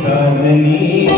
સજની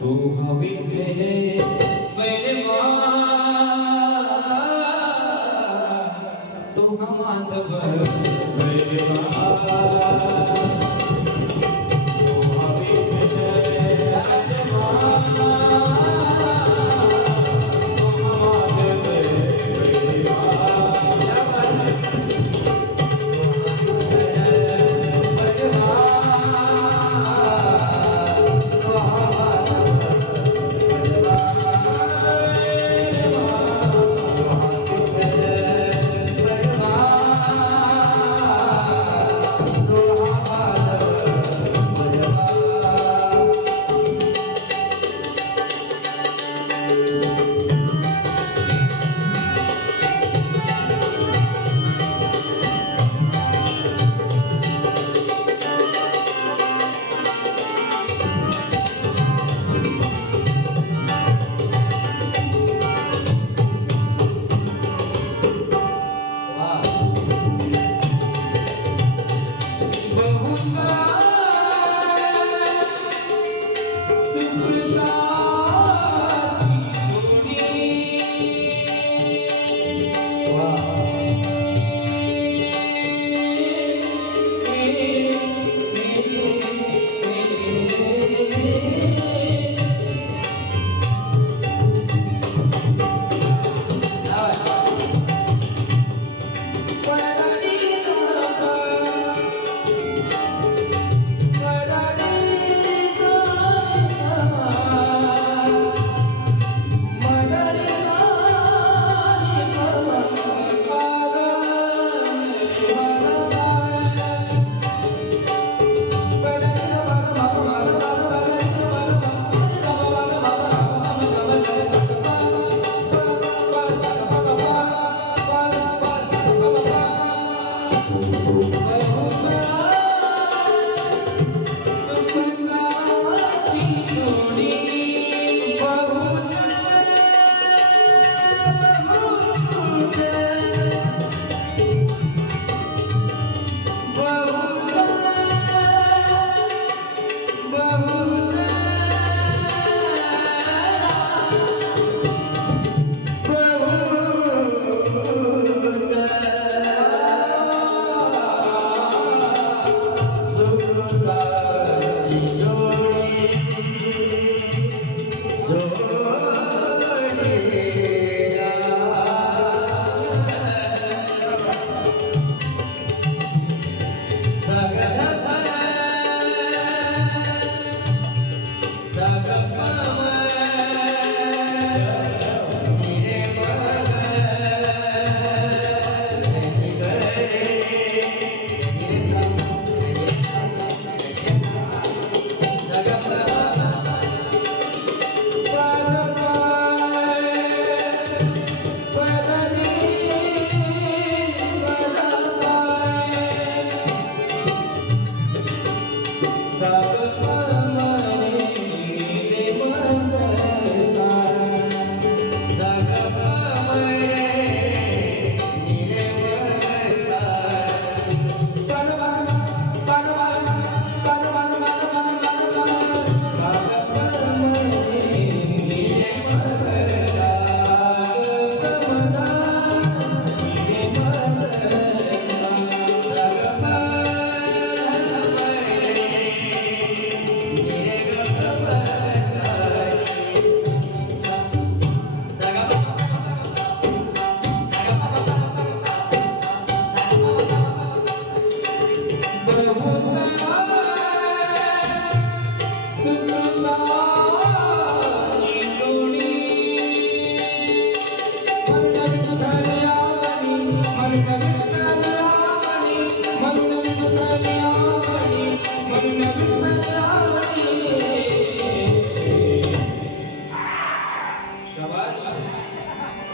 तू हवी मेरे माँ। तू माधव